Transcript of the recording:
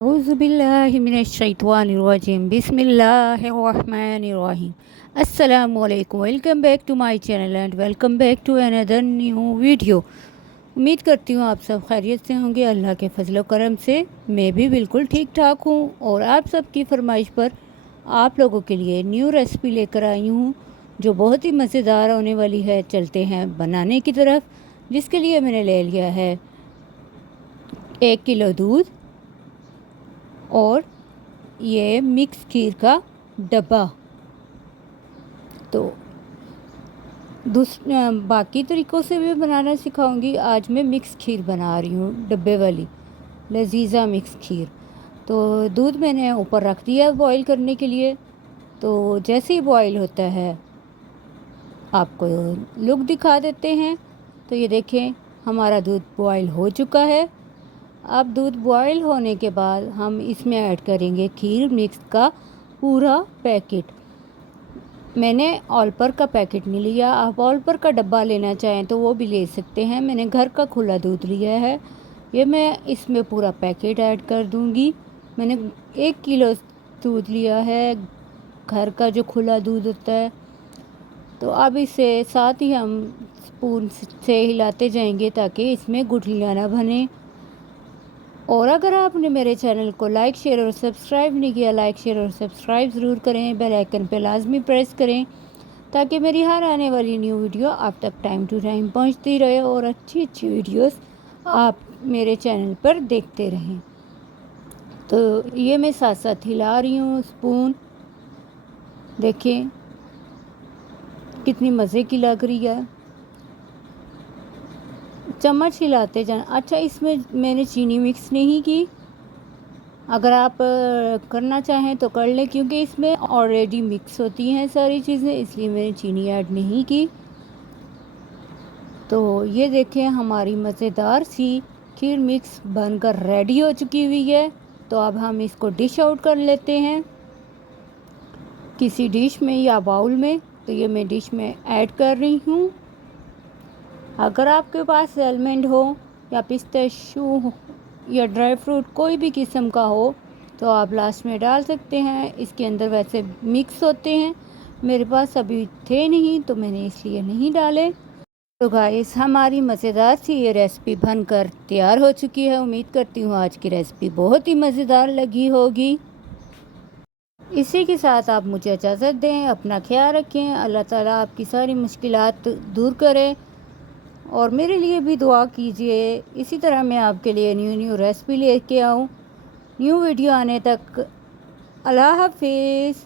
औज़ुबिल्लाहिमिनश्शैतानिर्रजीम बिस्मिल्लाहिर्रहमानिर्रहीम। अस्सलामु अलैकुम, welcome back to my channel and welcome back to another new video. उम्मीद करती हूँ आप सब खैरियत से होंगे। अल्लाह के फजल करम से मैं भी बिल्कुल ठीक ठाक हूँ और आप सबकी फरमाइश पर आप लोगों के लिए न्यू रेसिपी लेकर आई हूँ जो बहुत ही मज़ेदार होने वाली है। चलते हैं बनाने की तरफ, जिसके लिए मैंने ले लिया है 1 किलो दूध और ये मिक्स खीर का डब्बा। तो बाकी तरीक़ों से भी बनाना सिखाऊंगी। आज मैं मिक्स खीर बना रही हूँ, डब्बे वाली लजीज़ा मिक्स खीर। तो दूध मैंने ऊपर रख दिया बॉईल करने के लिए। तो जैसे ही बॉईल होता है आपको लुक दिखा देते हैं। तो ये देखें, हमारा दूध बॉईल हो चुका है। अब दूध बॉईल होने के बाद हम इसमें ऐड करेंगे खीर मिक्स का पूरा पैकेट। मैंने ऑलपर का पैकेट नहीं लिया, आप ऑलपर का डब्बा लेना चाहें तो वो भी ले सकते हैं। मैंने घर का खुला दूध लिया है। ये मैं इसमें पूरा पैकेट ऐड कर दूंगी। मैंने 1 किलो दूध लिया है, घर का जो खुला दूध होता है। तो अब इसे साथ ही हम स्पून से हिलाते जाएंगे ताकि इसमें गुठलियाँ ना बने। और अगर आपने मेरे चैनल को लाइक शेयर और सब्सक्राइब नहीं किया, लाइक शेयर और सब्सक्राइब ज़रूर करें। बेल आइकन पे लाजमी प्रेस करें ताकि मेरी हर आने वाली न्यू वीडियो आप तक टाइम टू टाइम पहुंचती रहे और अच्छी अच्छी वीडियोस आप मेरे चैनल पर देखते रहें। तो ये मैं साथ साथ हिला रही हूँ स्पून। देखें कितनी मज़े की लग रही है, चम्मच हिलाते जाना। अच्छा, इसमें मैंने चीनी मिक्स नहीं की। अगर आप करना चाहें तो कर लें, क्योंकि इसमें ऑलरेडी मिक्स होती हैं सारी चीज़ें, इसलिए मैंने चीनी ऐड नहीं की। तो ये देखें, हमारी मज़ेदार सी खीर मिक्स बनकर रेडी हो चुकी हुई है। तो अब हम इसको डिश आउट कर लेते हैं किसी डिश में या बाउल में। तो ये मैं डिश में ऐड कर रही हूँ। अगर आपके पास आलमंड हो या पिस्ताशियो हो या ड्राई फ्रूट कोई भी किस्म का हो तो आप लास्ट में डाल सकते हैं। इसके अंदर वैसे मिक्स होते हैं, मेरे पास अभी थे नहीं तो मैंने इसलिए नहीं डाले। तो गाइस, हमारी मज़ेदार सी ये रेसिपी बनकर तैयार हो चुकी है। उम्मीद करती हूँ आज की रेसिपी बहुत ही मज़ेदार लगी होगी। इसी के साथ आप मुझे इजाज़त दें। अपना ख्याल रखें। अल्लाह ताला आपकी सारी मुश्किलात दूर करे और मेरे लिए भी दुआ कीजिए। इसी तरह मैं आपके लिए न्यू रेसिपी लेके आऊँ। न्यू वीडियो आने तक अल्लाह हाफिज़।